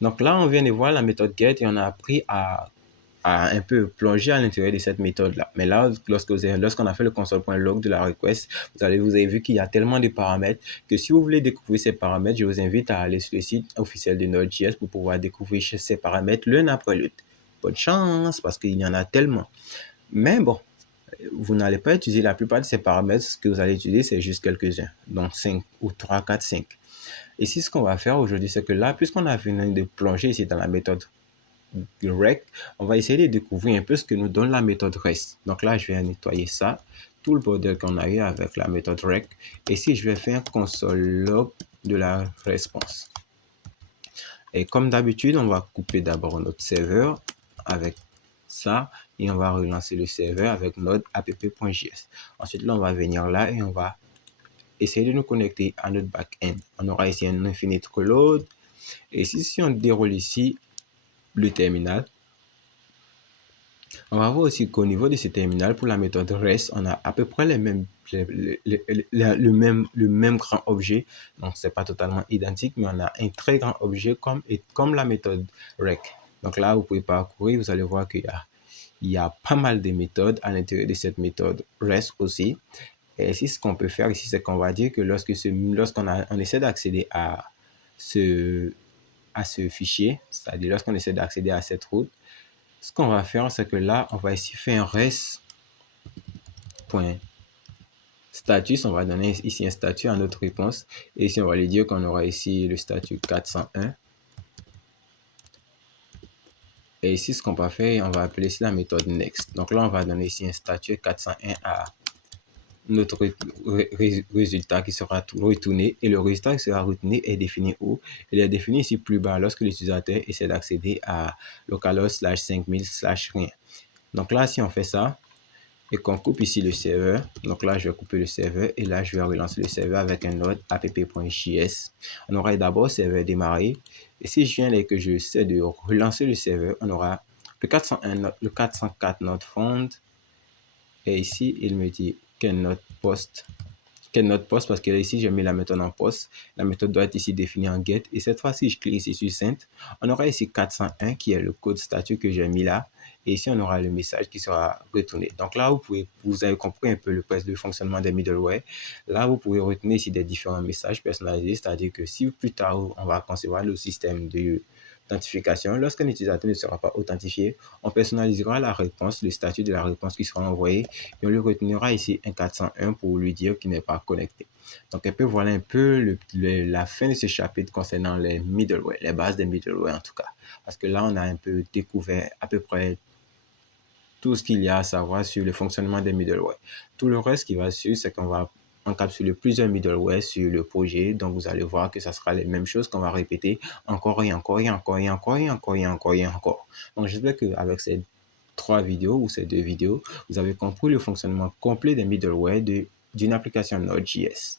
Donc là, on vient de voir la méthode get et on a appris à un peu plonger à l'intérieur de cette méthode-là. Mais là, lorsqu'on a fait le console.log de la request, vous avez vu qu'il y a tellement de paramètres que si vous voulez découvrir ces paramètres, je vous invite à aller sur le site officiel de Node.js pour pouvoir découvrir ces paramètres l'un après l'autre. Bonne chance parce qu'il y en a tellement. Mais bon, vous n'allez pas utiliser la plupart de ces paramètres. Ce que vous allez utiliser, c'est juste quelques-uns, donc 5 ou 3, 4, 5. Ici, ce qu'on va faire aujourd'hui, c'est que là, puisqu'on a fini de plonger ici dans la méthode rec, on va essayer de découvrir un peu ce que nous donne la méthode rest. Donc là, je vais nettoyer ça, tout le bordel qu'on a eu avec la méthode rec. Et si je vais faire console log de la response. Et comme d'habitude, on va couper d'abord notre serveur avec ça et on va relancer le serveur avec node app.js. Ensuite, là, on va venir là et on va essayer de nous connecter à notre back-end. On aura ici un infinite reload. Et si on déroule ici le terminal, on va voir aussi qu'au niveau de ce terminal, pour la méthode REST, on a à peu près le même grand objet. Donc, c'est pas totalement identique, mais on a un très grand objet comme la méthode rec. Donc là, vous pouvez parcourir, vous allez voir qu'il y a pas mal de méthodes à l'intérieur de cette méthode REST aussi. Et ici, ce qu'on peut faire ici, c'est qu'on va dire que lorsqu'on essaie d'accéder à ce fichier, c'est-à-dire lorsqu'on essaie d'accéder à cette route, ce qu'on va faire, c'est que là, on va ici faire un res.status. On va donner ici un statut à notre réponse. Et ici, on va lui dire qu'on aura ici le statut 401. Et ici, ce qu'on va faire, on va appeler ici la méthode next. Donc là, on va donner ici un statut 401 à notre résultat qui sera retourné. Et le résultat qui sera retourné est défini où? Il est défini ici plus bas lorsque l'utilisateur essaie d'accéder à localhost/5000/rien. Donc là, si on fait ça et qu'on coupe ici le serveur, donc là, je vais couper le serveur et là, je vais relancer le serveur avec un node app.js. On aura d'abord le serveur démarré. Et si je viens et que je sais de relancer le serveur, on aura le 404 node found. Et ici, il me dit quel node post parce que là, ici, j'ai mis la méthode en post. La méthode doit être ici définie en get. Et cette fois-ci, je clique ici sur send. On aura ici 401 qui est le code statut que j'ai mis là. Et ici, on aura le message qui sera retourné. Donc là, vous avez compris un peu le fonctionnement des middleware. Là, vous pouvez retenir ici des différents messages personnalisés. C'est-à-dire que si plus tard, on va concevoir le système d'authentification, lorsqu'un utilisateur ne sera pas authentifié, on personnalisera la réponse, le statut de la réponse qui sera envoyé et on lui retenira ici un 401 pour lui dire qu'il n'est pas connecté. Donc, voilà un peu la fin de ce chapitre concernant les middleware, les bases des middleware en tout cas. Parce que là, on a un peu découvert à peu près tout ce qu'il y a à savoir sur le fonctionnement des middleware. Tout le reste qui va suivre, c'est qu'on va encapsuler plusieurs middleware sur le projet. Donc, vous allez voir que ça sera les mêmes choses qu'on va répéter encore et encore et encore et encore et encore et encore et encore. Donc, j'espère qu'avec ces 3 vidéos ou ces 2 vidéos, vous avez compris le fonctionnement complet des middleware d'une application Node.js.